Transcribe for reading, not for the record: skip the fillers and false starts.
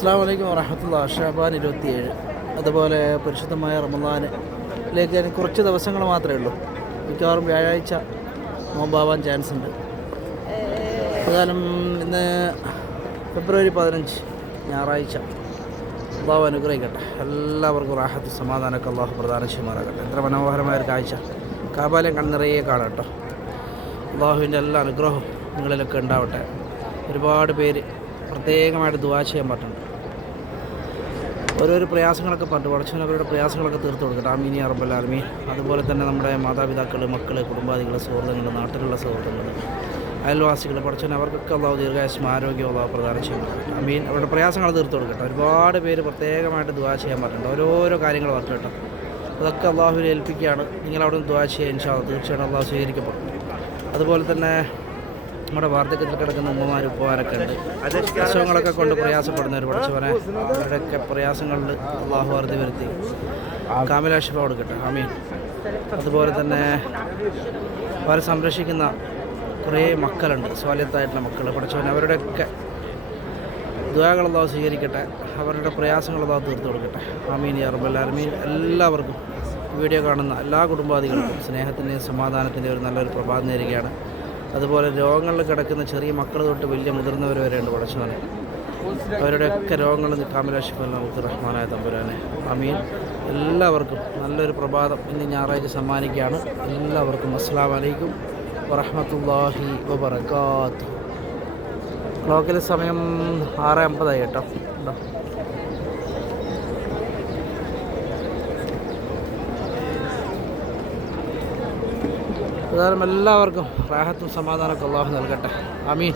അസ്സലാമു അലൈക്കും വറഹ്മത്തുള്ളാഹി. ഷഅബാൻ 27, അതുപോലെ പരിശുദ്ധമായ റമളാനിലേക്ക് കുറച്ച് ദിവസങ്ങൾ മാത്രമേ ഉള്ളൂ. മിക്കവാറും വ്യാഴാഴ്ച നോമ്പാവാൻ ചാൻസ് ഉണ്ട്. ഏതായാലും ഇന്ന് ഫെബ്രുവരി 15 ഞായറാഴ്ച. അള്ളാഹു അനുഗ്രഹിക്കട്ടെ. എല്ലാവർക്കും റാഹത്ത് സമാധാനമൊക്കെ അള്ളാഹു പ്രദാനം ചെയ്യുമാറാകട്ടെ. എത്ര മനോഹരമായൊരു കാഴ്ച, കാബാലയം കണ്ണിറയെ കാണാം കേട്ടോ. അള്ളാഹുവിൻ്റെ എല്ലാ അനുഗ്രഹവും നിങ്ങളിലൊക്കെ ഉണ്ടാവട്ടെ. ഒരുപാട് പേര് പ്രത്യേകമായിട്ട് ദുആ ചെയ്യാൻ പറ്റുന്നുണ്ട്. ഓരോരോ പ്രയാസങ്ങളൊക്കെ പറഞ്ഞു പഠിച്ചവൻ അവരുടെ പ്രയാസങ്ങളൊക്കെ തീർത്തു കൊടുക്കട്ടെ. ആമീൻ യാ റബ്ബൽ ആലമീൻ. അതുപോലെ തന്നെ നമ്മുടെ മാതാപിതാക്കൾ, മക്കൾ, കുടുംബാദികൾ, സുഹൃത്തുക്കൾ, നാട്ടിലുള്ള സുഹൃത്തുക്കൾ, അയൽവാസികൾ, പഠിച്ചവൻ അവർക്കൊക്കെ അള്ളാഹു ദീർഘായുസ്സും ആരോഗ്യം അള്ളാഹു പ്രദാനം ചെയ്യുന്നു. ആമീൻ. അവരുടെ പ്രയാസങ്ങൾ തീർത്തു കൊടുക്കട്ടെ. ഒരുപാട് പേര് പ്രത്യേകമായിട്ട് ദുആ ചെയ്യാൻ പറ്റുന്നുണ്ട്. ഓരോരോ കാര്യങ്ങൾ പറഞ്ഞു കേട്ടോ. അതൊക്കെ അള്ളാഹുവിനെ ഏൽപ്പിക്കുകയാണ്. നിങ്ങളവിടെ നിന്ന് ദുആ ചെയ്യുക. ഇൻഷാ അല്ലാഹ് തീർച്ചയായിട്ടും അള്ളാഹു സ്വീകരിക്കപ്പെടും. അതുപോലെ തന്നെ നമ്മുടെ വാർദ്ധക്യത്തിൽ കിടക്കുന്ന ഉമ്മമാരും ഉപ്പമാരൊക്കെ ഉണ്ട്. പ്രസവങ്ങളൊക്കെ കൊണ്ട് പ്രയാസപ്പെടുന്നവർ പഠിച്ചവനെ അവരുടെയൊക്കെ പ്രയാസങ്ങളിൽ അള്ളാഹു അറുതി വരുത്തി കാമിലാഷിഫ കൊടുക്കട്ടെ. ആമീൻ. അതുപോലെ തന്നെ അവരെ സംരക്ഷിക്കുന്ന കുറേ മക്കളുണ്ട്, സ്വാലിഹത്തായിട്ടുള്ള മക്കൾ പഠിച്ചവൻ അവരുടെയൊക്കെ ദുആകൾ അള്ളാഹു സ്വീകരിക്കട്ടെ. അവരുടെ പ്രയാസങ്ങൾ അള്ളാഹു തീർത്തു കൊടുക്കട്ടെ. ആമീൻ യാ റബ്ബൽ ആലമീൻ. എല്ലാവർക്കും വീഡിയോ കാണുന്ന എല്ലാ കുടുംബാദികൾക്കും സ്നേഹത്തിൻ്റെയും സമാധാനത്തിൻ്റെയും ഒരു നല്ലൊരു പ്രഭാതം നേരുകയാണ്. അതുപോലെ രോഗങ്ങളിൽ കിടക്കുന്ന ചെറിയ മക്കൾ തൊട്ട് വലിയ മുതിർന്നവർ വരെയുണ്ട് പഠിച്ചവനെ. അവരുടെയൊക്കെ രോഗങ്ങളിൽ കാമിലാഷിഫ നമുക്ക് റഹ്മാനായ തമ്പുരാനെ. ആമീൻ. എല്ലാവർക്കും നല്ലൊരു പ്രഭാതം ഇന്ന് ഞായറാഴ്ച സമ്മാനിക്കുകയാണ്. എല്ലാവർക്കും അസ്സലാമു അലൈക്കും വറഹ്മത്തുള്ളാഹി വബറകാതുഹു. ക്ലോക്കിൽ സമയം 6:50 കേട്ടോ. ഉണ്ടോ? എല്ലാവർക്കും റാഹത്തും സമാധാനമൊക്കെ അള്ളാഹു നൽകട്ടെ. ആമീൻ.